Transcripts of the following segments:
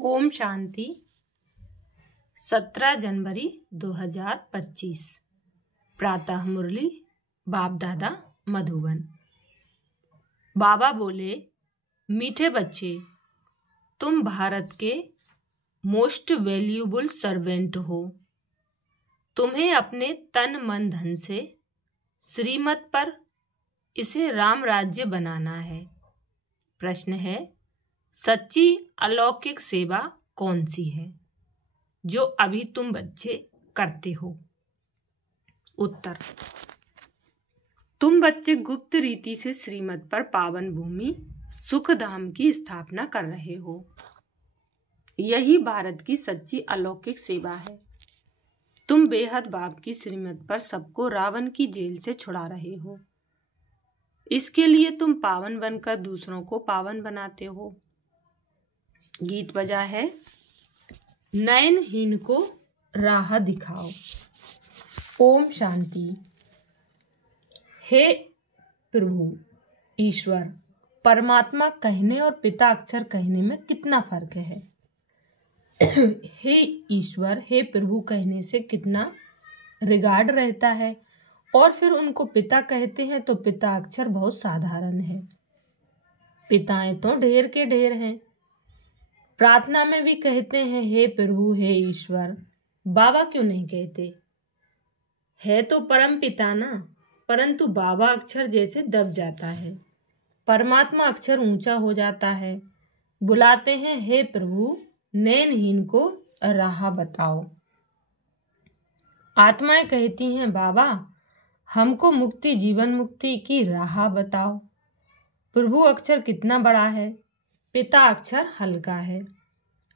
ओम शांति। 17 जनवरी 2025 प्रातः मुरली बाप दादा मधुबन। बाबा बोले, मीठे बच्चे, तुम भारत के मोस्ट वैल्यूबल सर्वेंट हो। तुम्हें अपने तन मन धन से श्रीमत पर इसे राम राज्य बनाना है। प्रश्न है, सच्ची अलौकिक सेवा कौन सी है जो अभी तुम बच्चे करते हो? उत्तर, तुम बच्चे गुप्त रीति से श्रीमत पर पावन भूमि सुख धाम की स्थापना कर रहे हो। यही भारत की सच्ची अलौकिक सेवा है। तुम बेहद बाप की श्रीमत पर सबको रावण की जेल से छुड़ा रहे हो। इसके लिए तुम पावन बनकर दूसरों को पावन बनाते हो। गीत बजा है, नयनहीन को राह दिखाओ। ओम शांति। हे प्रभु ईश्वर, परमात्मा कहने और पिता अक्षर कहने में कितना फर्क है? हे ईश्वर, हे प्रभु कहने से कितना रिगार्ड रहता है, और फिर उनको पिता कहते हैं तो पिता अक्षर बहुत साधारण है। पिताएं तो ढेर के ढेर हैं। प्रार्थना में भी कहते हैं हे प्रभु, हे ईश्वर। बाबा क्यों नहीं कहते? है तो परम पिता ना, परंतु बाबा अक्षर जैसे दब जाता है, परमात्मा अक्षर ऊंचा हो जाता है। बुलाते हैं हे प्रभु, नयनहीन को राह बताओ। आत्माएं कहती हैं बाबा, हमको मुक्ति जीवन मुक्ति की राह बताओ। प्रभु अक्षर कितना बड़ा है, पिता अक्षर हल्का है।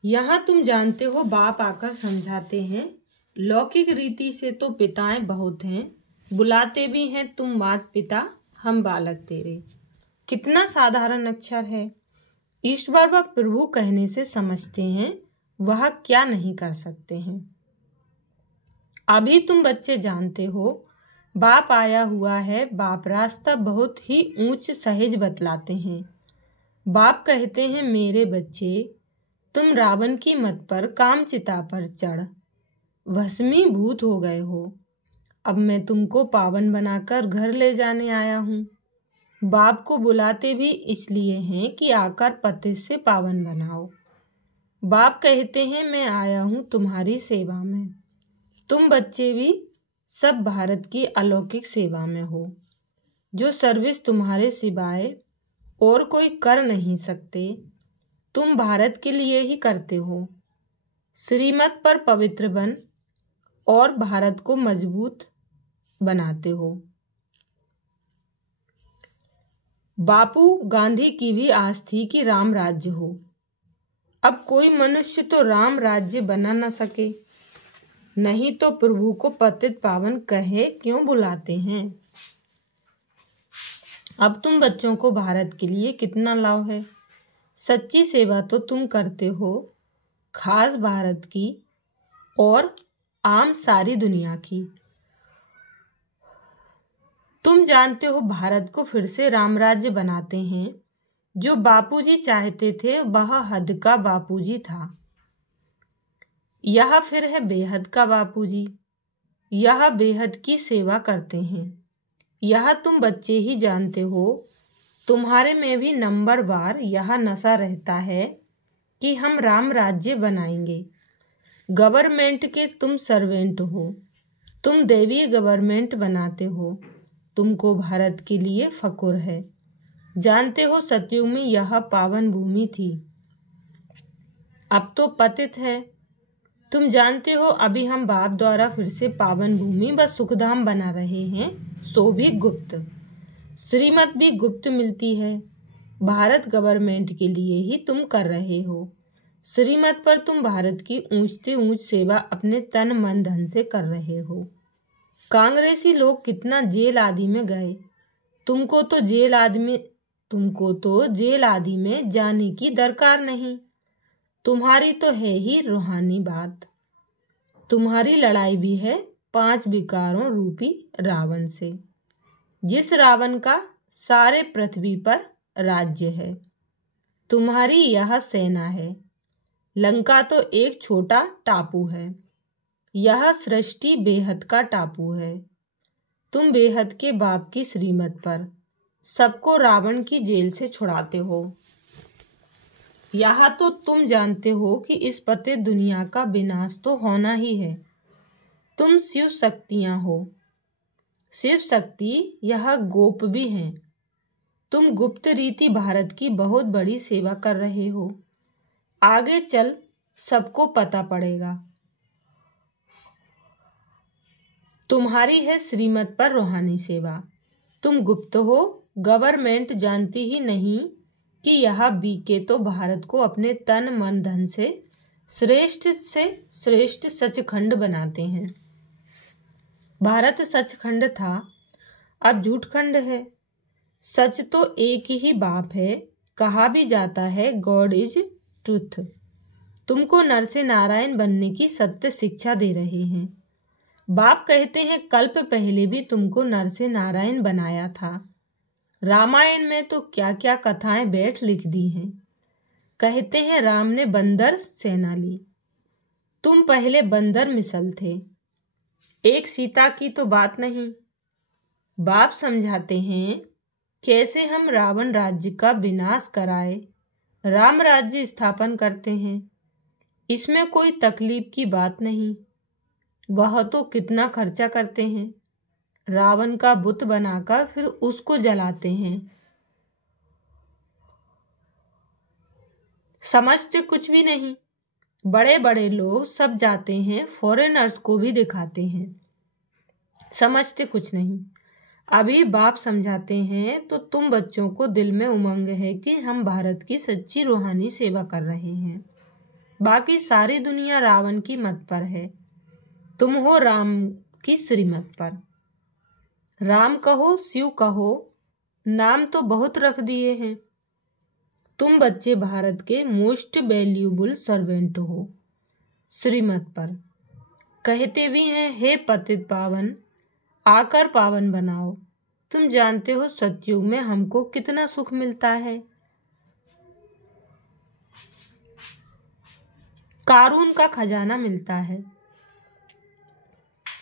यहाँ तुम जानते हो, बाप आकर समझाते हैं, लौकिक रीति से तो पिताएं बहुत हैं, बुलाते भी हैं तुम मात पिता, हम बालक तेरे। कितना साधारण अक्षर है। ईश्वर व प्रभु कहने से समझते हैं वह क्या नहीं कर सकते हैं। अभी तुम बच्चे जानते हो, बाप आया हुआ है। बाप रास्ता बहुत ही ऊंच सहज बतलाते हैं। बाप कहते हैं, मेरे बच्चे, तुम रावण की मत पर काम चिता पर चढ़ भस्मीभूत हो गए हो। अब मैं तुमको पावन बनाकर घर ले जाने आया हूँ। बाप को बुलाते भी इसलिए हैं कि आकर पति से पावन बनाओ। बाप कहते हैं, मैं आया हूँ तुम्हारी सेवा में। तुम बच्चे भी सब भारत की अलौकिक सेवा में हो। जो सर्विस तुम्हारे सिवाय और कोई कर नहीं सकते, तुम भारत के लिए ही करते हो। श्रीमत पर पवित्र बन और भारत को मजबूत बनाते हो। बापू गांधी की भी आस थी कि राम राज्य हो। अब कोई मनुष्य तो राम राज्य बना न सके, नहीं तो प्रभु को पतित पावन कहे क्यों बुलाते हैं? अब तुम बच्चों को भारत के लिए कितना लाभ है। सच्ची सेवा तो तुम करते हो, खास भारत की और आम सारी दुनिया की। तुम जानते हो, भारत को फिर से राम राज्य बनाते हैं। जो बापूजी चाहते थे वह हद का बापूजी था। यह फिर है बेहद का बापूजी। यह बेहद की सेवा करते हैं। यह तुम बच्चे ही जानते हो। तुम्हारे में भी नंबर बार यह नशा रहता है कि हम राम राज्य बनाएंगे। गवर्नमेंट के तुम सर्वेंट हो। तुम देवी गवर्नमेंट बनाते हो। तुमको भारत के लिए फकुर है। जानते हो, सतयुग में यह पावन भूमि थी, अब तो पतित है। तुम जानते हो, अभी हम बाप द्वारा फिर से पावन भूमि व सुखधाम बना रहे हैं, सो भी गुप्त। श्रीमत भी गुप्त मिलती है। भारत गवर्नमेंट के लिए ही तुम कर रहे हो। श्रीमत पर तुम भारत की ऊंचते ऊंच सेवा अपने तन मन धन से कर रहे हो। कांग्रेसी लोग कितना जेल आदि में गए। तुमको तो जेल आदि में जाने की दरकार नहीं। तुम्हारी तो है ही रूहानी बात। तुम्हारी लड़ाई भी है 5 विकारों रूपी रावण से, जिस रावण का सारे पृथ्वी पर राज्य है। तुम्हारी यह सेना है। लंका तो एक छोटा टापू है, यह सृष्टि बेहद का टापू है। तुम बेहद के बाप की श्रीमत पर सबको रावण की जेल से छुड़ाते हो। यहाँ तो तुम जानते हो कि इस पतित दुनिया का विनाश तो होना ही है। तुम शिव शक्तियां हो, शिव शक्ति यह गोप भी हैं। तुम गुप्त रीति भारत की बहुत बड़ी सेवा कर रहे हो। आगे चल सबको पता पड़ेगा। तुम्हारी है श्रीमत पर रूहानी सेवा। तुम गुप्त हो, गवर्नमेंट जानती ही नहीं कि यह बीके तो भारत को अपने तन मन धन से श्रेष्ठ सचखंड बनाते हैं। भारत सचखंड था, अब झूठखंड है। सच तो एक ही बाप है, कहा भी जाता है गॉड इज ट्रूथ। तुमको नर से नारायण बनने की सत्य शिक्षा दे रहे हैं। बाप कहते हैं कल्प पहले भी तुमको नर से नारायण बनाया था। रामायण में तो क्या क्या कथाएं बैठ लिख दी हैं। कहते हैं राम ने बंदर सेना ली, तुम पहले बंदर मिसल थे। एक सीता की तो बात नहीं। बाप समझाते हैं कैसे हम रावण राज्य का विनाश कराए, राम राज्य स्थापन करते हैं। इसमें कोई तकलीफ की बात नहीं। वह तो कितना खर्चा करते हैं, रावण का बुत बनाकर फिर उसको जलाते हैं। समझते कुछ भी नहीं। बड़े बड़े लोग सब जाते हैं, फॉरेनर्स को भी दिखाते हैं। समझते कुछ नहीं। अभी बाप समझाते हैं तो तुम बच्चों को दिल में उमंग है कि हम भारत की सच्ची रूहानी सेवा कर रहे हैं। बाकी सारी दुनिया रावण की मत पर है, तुम हो राम की श्रीमत पर। राम कहो शिव कहो, नाम तो बहुत रख दिए हैं। तुम बच्चे भारत के मोस्ट वैल्यूबल सर्वेंट हो श्रीमत पर। कहते भी हैं हे पतित पावन, आकर पावन बनाओ। तुम जानते हो सतयुग में हमको कितना सुख मिलता है। कारून का खजाना मिलता है।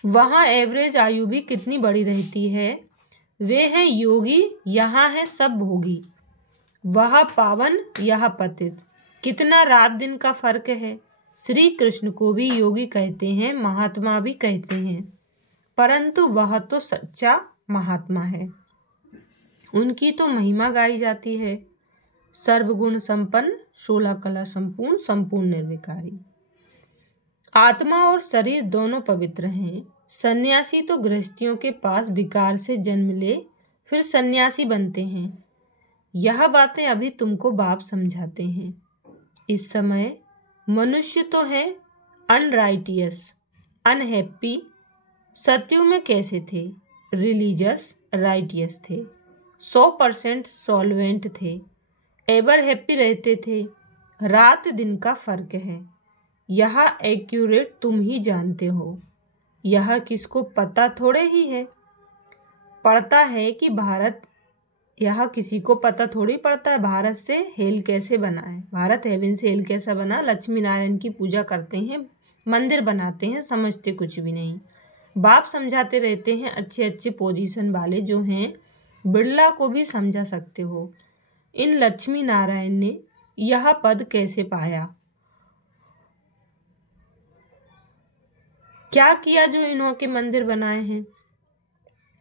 वहां एवरेज आयु भी कितनी बड़ी रहती है। वे हैं योगी, यहाँ है सब भोगी। वह पावन, यह पतित। कितना रात दिन का फर्क है। श्री कृष्ण को भी योगी कहते हैं, महात्मा भी कहते हैं, परंतु वह तो सच्चा महात्मा है। उनकी तो महिमा गाई जाती है। सर्वगुण संपन्न, 16 कला संपूर्ण, संपूर्ण निर्विकारी। आत्मा और शरीर दोनों पवित्र हैं। सन्यासी तो गृहस्थियों के पास विकार से जन्म ले फिर सन्यासी बनते हैं। यह बातें अभी तुमको बाप समझाते हैं। इस समय मनुष्य तो है अनराइटियस, अनहैप्पी। सत्युग में कैसे थे? रिलीजियस, राइटियस थे, 100% सॉल्वेंट थे, एवर हैप्पी रहते थे। रात दिन का फर्क है। यह एक्यूरेट तुम ही जानते हो। यह किसको पता थोड़े ही है। पड़ता है कि भारत, यह किसी को पता थोड़ी पड़ता है भारत से हेल कैसे बना है। भारत हेवन से हेल कैसा बना। लक्ष्मी नारायण की पूजा करते हैं, मंदिर बनाते हैं, समझते कुछ भी नहीं। बाप समझाते रहते हैं। अच्छे अच्छे पोजीशन वाले जो हैं, बिरला को भी समझा सकते हो। इन लक्ष्मी नारायण ने यह पद कैसे पाया, क्या किया जो इन्हों के मंदिर बनाए हैं।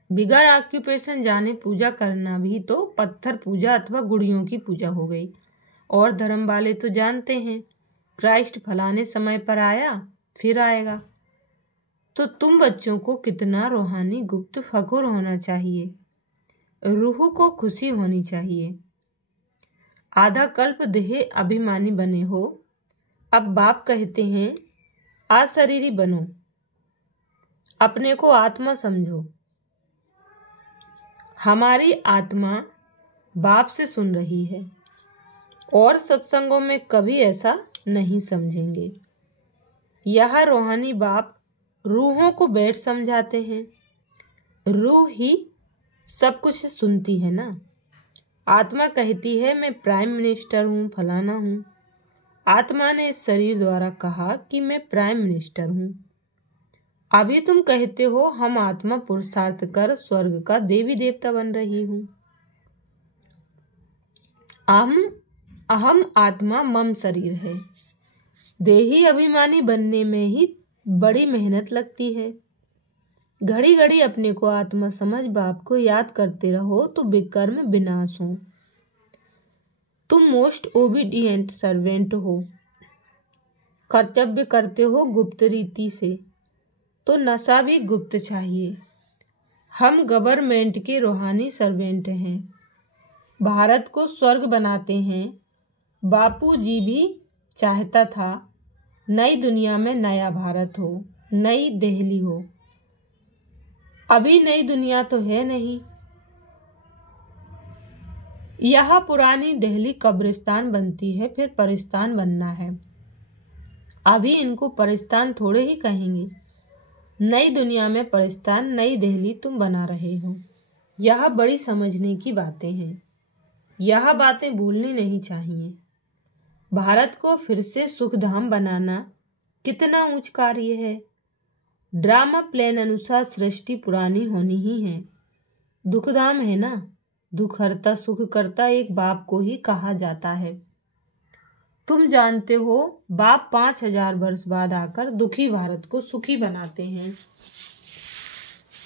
बिगर ऑक्यूपेशन जाने पूजा करना भी तो पत्थर पूजा अथवा गुड़ियों की पूजा हो गई। और धर्म वाले तो जानते हैं क्राइस्ट फलाने समय पर आया, फिर आएगा। तो तुम बच्चों को कितना रूहानी गुप्त फखुर होना चाहिए, रूह को खुशी होनी चाहिए। आधा कल्प देह अभिमानी बने हो। अब बाप कहते हैं अशरीरी बनो, अपने को आत्मा समझो। हमारी आत्मा बाप से सुन रही है और सत्संगों में कभी ऐसा नहीं समझेंगे। यह रूहानी बाप रूहों को बैठ समझाते हैं। रूह ही सब कुछ सुनती है ना। आत्मा कहती है मैं प्राइम मिनिस्टर हूँ, फलाना हूँ। आत्मा ने इस शरीर द्वारा कहा कि मैं प्राइम मिनिस्टर हूँ। अभी तुम कहते हो हम आत्मा पुरुषार्थ कर स्वर्ग का देवी देवता बन रही हूँ। अहम आत्मा मम शरीर है। देही अभिमानी बनने में ही बड़ी मेहनत लगती है। घड़ी घड़ी अपने को आत्मा समझ बाप को याद करते रहो तो विकर्म विनाश हो। तुम मोस्ट ओबीडिएंट सर्वेंट हो, कर्तव्य करते हो गुप्त रीति से, तो नशा भी गुप्त चाहिए। हम गवर्नमेंट के रूहानी सर्वेंट हैं, भारत को स्वर्ग बनाते हैं। बापू जी भी चाहता था नई दुनिया में नया भारत हो, नई दिल्ली हो। अभी नई दुनिया तो है नहीं। यह पुरानी दिल्ली कब्रिस्तान बनती है, फिर परिस्तान बनना है। अभी इनको परिस्तान थोड़े ही कहेंगे। नई दुनिया में परिस्तान, नई दिल्ली तुम बना रहे हो। यह बड़ी समझने की बातें हैं। यह बातें भूलनी नहीं चाहिए। भारत को फिर से सुखधाम बनाना कितना ऊंच कार्य है। ड्रामा प्लान अनुसार सृष्टि पुरानी होनी ही है। दुखधाम है ना, दुखहर्ता सुखकर्ता एक बाप को ही कहा जाता है। तुम जानते हो बाप 5000 वर्ष बाद आकर दुखी भारत को सुखी बनाते हैं।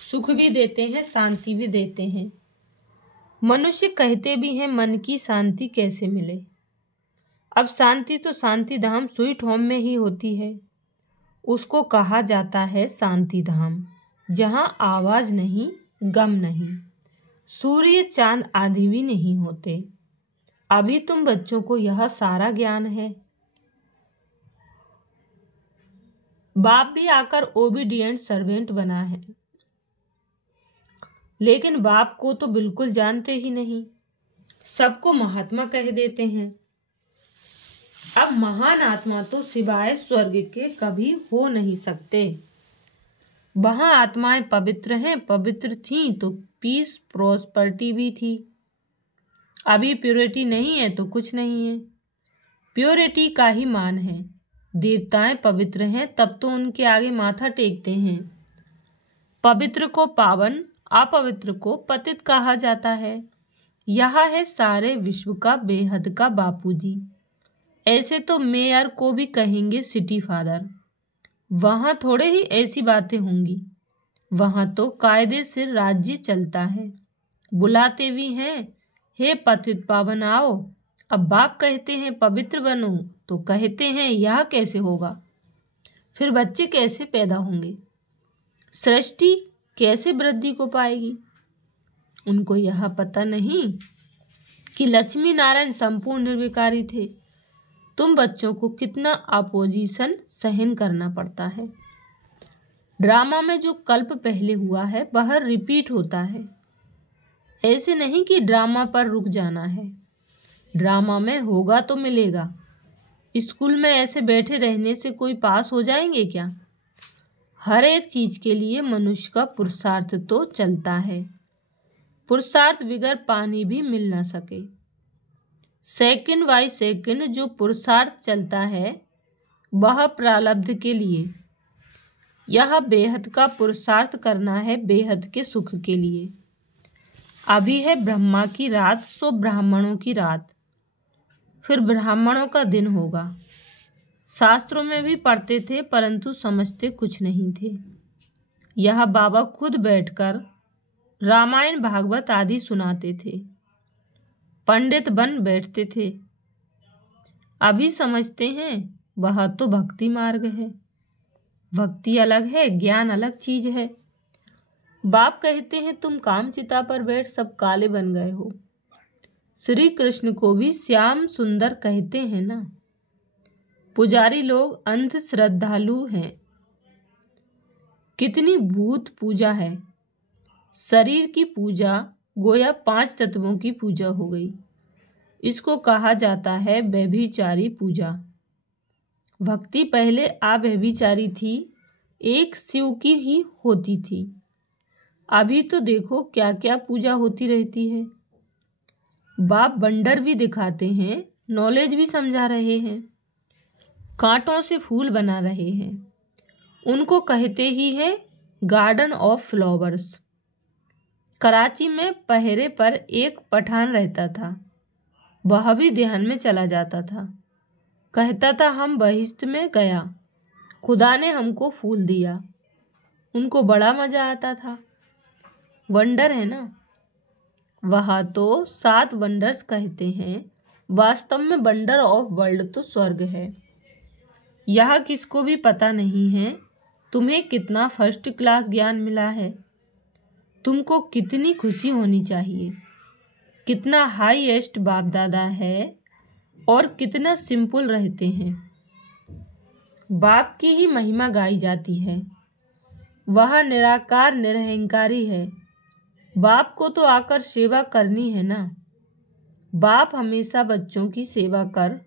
सुख भी देते हैं, शांति भी देते हैं। मनुष्य कहते भी हैं मन की शांति कैसे मिले। अब शांति तो शांति धाम स्वीट होम में ही होती है। उसको कहा जाता है शांति धाम, जहाँ आवाज नहीं, गम नहीं, सूर्य चांद आदि भी नहीं होते। अभी तुम बच्चों को यह सारा ज्ञान है। बाप भी आकर ओबीडिएंट सर्वेंट बना है, लेकिन बाप को तो बिल्कुल जानते ही नहीं। सबको महात्मा कह देते हैं। अब महान आत्मा तो सिवाय स्वर्ग के कभी हो नहीं सकते। वहां आत्माएं पवित्र हैं, पवित्र थीं तो पीस प्रॉस्पर्टी भी थी। अभी प्योरिटी नहीं है तो कुछ नहीं है। प्योरिटी का ही मान है। देवताएं पवित्र हैं तब तो उनके आगे माथा टेकते हैं। पवित्र को पावन, अपवित्र को पतित कहा जाता है। यह है सारे विश्व का बेहद का बापूजी। ऐसे तो मेयर को भी कहेंगे सिटी फादर। वहां थोड़े ही ऐसी बातें होंगी। वहां तो कायदे से राज्य चलता है। बुलाते भी हैं, हे पतित पावन आओ। अब बाप कहते हैं पवित्र बनो तो कहते हैं यह कैसे होगा। फिर बच्चे कैसे पैदा होंगे, सृष्टि कैसे वृद्धि को पाएगी। उनको यह पता नहीं कि लक्ष्मी नारायण संपूर्ण निर्विकारी थे। तुम बच्चों को कितना अपोजिशन सहन करना पड़ता है। ड्रामा में जो कल्प पहले हुआ है वह रिपीट होता है। ऐसे नहीं कि ड्रामा पर रुक जाना है। ड्रामा में होगा तो मिलेगा। स्कूल में ऐसे बैठे रहने से कोई पास हो जाएंगे क्या। हर एक चीज के लिए मनुष्य का पुरुषार्थ तो चलता है। पुरुषार्थ बिगर पानी भी मिल ना सके। सेकंड बाय सेकंड जो पुरुषार्थ चलता है वह प्रारब्ध के लिए। यह बेहद का पुरुषार्थ करना है बेहद के सुख के लिए। अभी है ब्रह्मा की रात सो ब्राह्मणों की रात, फिर ब्राह्मणों का दिन होगा। शास्त्रों में भी पढ़ते थे परंतु समझते कुछ नहीं थे। यह बाबा खुद बैठकर रामायण भागवत आदि सुनाते थे। पंडित बन बैठते थे। अभी समझते हैं वह तो भक्ति मार्ग है। भक्ति अलग है, ज्ञान अलग चीज है। बाप कहते हैं तुम कामचिता पर बैठ सब काले बन गए हो। श्री कृष्ण को भी श्याम सुंदर कहते हैं ना। पुजारी लोग अंध श्रद्धालु हैं। कितनी भूत पूजा है। शरीर की पूजा गोया 5 तत्वों की पूजा हो गई। इसको कहा जाता है व्यभिचारी पूजा। भक्ति पहले अव्यभिचारी थी, एक शिव की ही होती थी। अभी तो देखो क्या क्या पूजा होती रहती है। बाप बंडर भी दिखाते हैं, नॉलेज भी समझा रहे हैं। कांटों से फूल बना रहे हैं। उनको कहते ही है गार्डन ऑफ फ्लावर्स। कराची में पहरे पर एक पठान रहता था। वह भी ध्यान में चला जाता था। कहता था हम बहिश्त में गया, खुदा ने हमको फूल दिया। उनको बड़ा मजा आता था। वंडर है ना, वहाँ तो 7 वंडर्स कहते हैं। वास्तव में वंडर ऑफ वर्ल्ड तो स्वर्ग है। यह किसको भी पता नहीं है तुम्हें कितना फर्स्ट क्लास ज्ञान मिला है। तुमको कितनी खुशी होनी चाहिए। कितना हाईएस्ट बाप दादा है और कितना सिंपल रहते हैं। बाप की ही महिमा गाई जाती है। वह निराकार निरहंकारी है। बाप को तो आकर सेवा करनी है ना। बाप हमेशा बच्चों की सेवा कर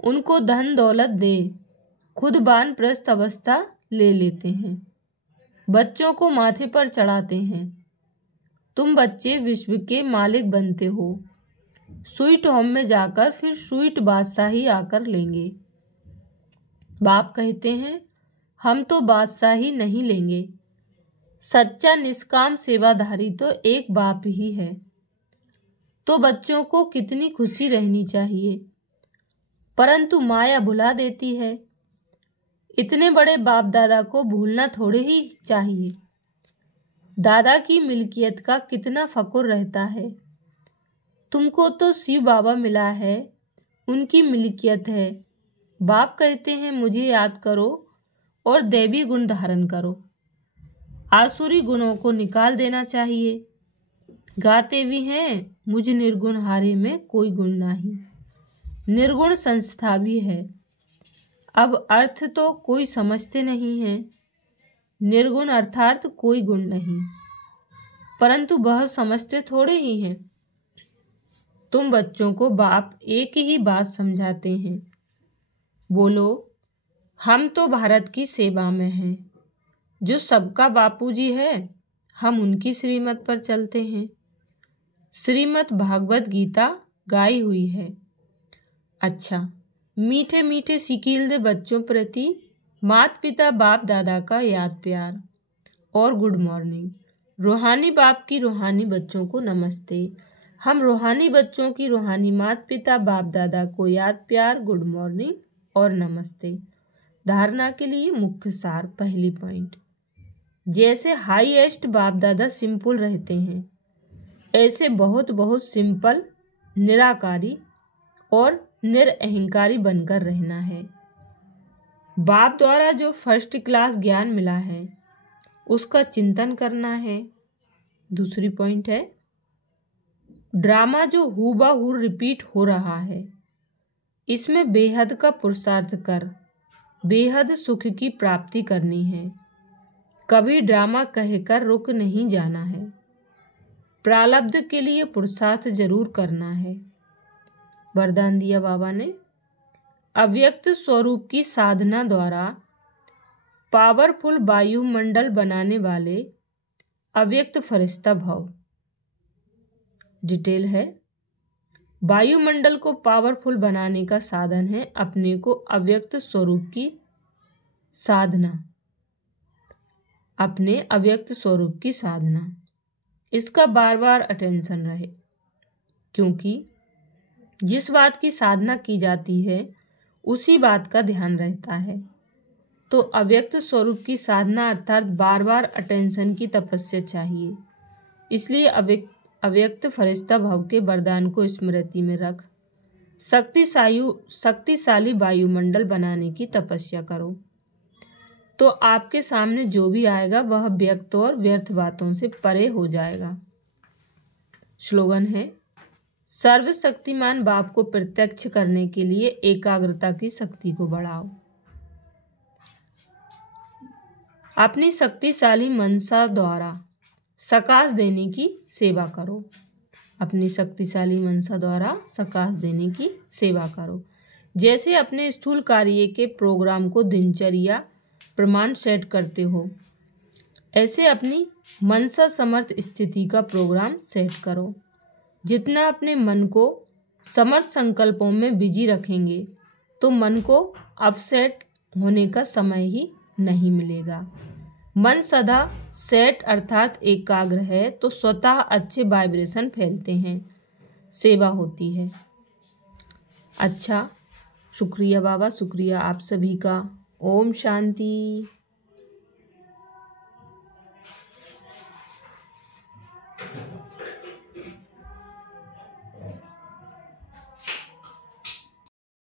उनको धन दौलत दे, खुद वानप्रस्थ अवस्था ले लेते हैं, बच्चों को माथे पर चढ़ाते हैं। तुम बच्चे विश्व के मालिक बनते हो। स्वीट होम में जाकर फिर स्वीट बादशाही आकर लेंगे। बाप कहते हैं हम तो बादशाही नहीं लेंगे। सच्चा निष्काम सेवाधारी तो एक बाप ही है। तो बच्चों को कितनी खुशी रहनी चाहिए, परंतु माया भुला देती है। इतने बड़े बाप दादा को भूलना थोड़े ही चाहिए। दादा की मिल्कियत का कितना फक्र रहता है। तुमको तो शिव बाबा मिला है, उनकी मिल्कियत है। बाप कहते हैं मुझे याद करो और दैवी गुण धारण करो। आसुरी गुणों को निकाल देना चाहिए। गाते भी हैं मुझ निर्गुण हारे में कोई गुण नहीं। निर्गुण संस्था भी है। अब अर्थ तो कोई समझते नहीं है। निर्गुण अर्थात कोई गुण नहीं, परंतु वह समझते थोड़े ही हैं। तुम बच्चों को बाप एक ही बात समझाते हैं। बोलो हम तो भारत की सेवा में हैं। जो सबका बापूजी है, हम उनकी श्रीमत पर चलते हैं। श्रीमत भागवत गीता गाई हुई है। अच्छा, मीठे मीठे सिकील बच्चों प्रति माता पिता बाप दादा का याद प्यार और गुड मॉर्निंग। रूहानी बाप की रूहानी बच्चों को नमस्ते। हम रूहानी बच्चों की रूहानी माता पिता बाप दादा को याद प्यार, गुड मॉर्निंग और नमस्ते। धारणा के लिए मुख्य सार। पहली पॉइंट, जैसे हाईएस्ट बाप दादा सिंपल रहते हैं, ऐसे बहुत बहुत सिंपल, निराकारी और निरअहंकारी बनकर रहना है। बाप द्वारा जो फर्स्ट क्लास ज्ञान मिला है उसका चिंतन करना है। दूसरी पॉइंट है, ड्रामा जो हूबहू रिपीट हो रहा है, इसमें बेहद का पुरुषार्थ कर बेहद सुख की प्राप्ति करनी है। कभी ड्रामा कहकर रुक नहीं जाना है। प्रारब्ध के लिए पुरुषार्थ जरूर करना है। वरदान दिया बाबा ने, अव्यक्त स्वरूप की साधना द्वारा पावरफुल वायुमंडल बनाने वाले अव्यक्त फरिश्ता भव। डिटेल है, वायुमंडल को पावरफुल बनाने का साधन है अपने को अव्यक्त स्वरूप की साधना। अपने अव्यक्त स्वरूप की साधना, इसका बार बार अटेंशन रहे, क्योंकि जिस बात की साधना की जाती है उसी बात का ध्यान रहता है। तो अव्यक्त स्वरूप की साधना अर्थात बार बार अटेंशन की तपस्या चाहिए। इसलिए अव्यक्त फरिश्ता भव के वरदान को स्मृति में रख शक्तिशाली वायुमंडल बनाने की तपस्या करो। तो आपके सामने जो भी आएगा वह व्यक्त और व्यर्थ बातों से परे हो जाएगा। स्लोगन है, सर्वशक्तिमान बाप को प्रत्यक्ष करने के लिए एकाग्रता की शक्ति को बढ़ाओ। अपनी शक्तिशाली मनसा द्वारा सकाश देने की सेवा करो। अपनी शक्तिशाली मनसा द्वारा सकाश देने की सेवा करो। जैसे अपने स्थूल कार्य के प्रोग्राम को दिनचर्या प्रमाण सेट करते हो, ऐसे अपनी मनसा समर्थ स्थिति का प्रोग्राम सेट करो। जितना अपने मन को समर्थ संकल्पों में बिजी रखेंगे तो मन को अपसेट होने का समय ही नहीं मिलेगा। मन सदा सेट अर्थात एकाग्र है तो स्वतः अच्छे वाइब्रेशन फैलते हैं, सेवा होती है। अच्छा, शुक्रिया बाबा, शुक्रिया आप सभी का। ओम शांति।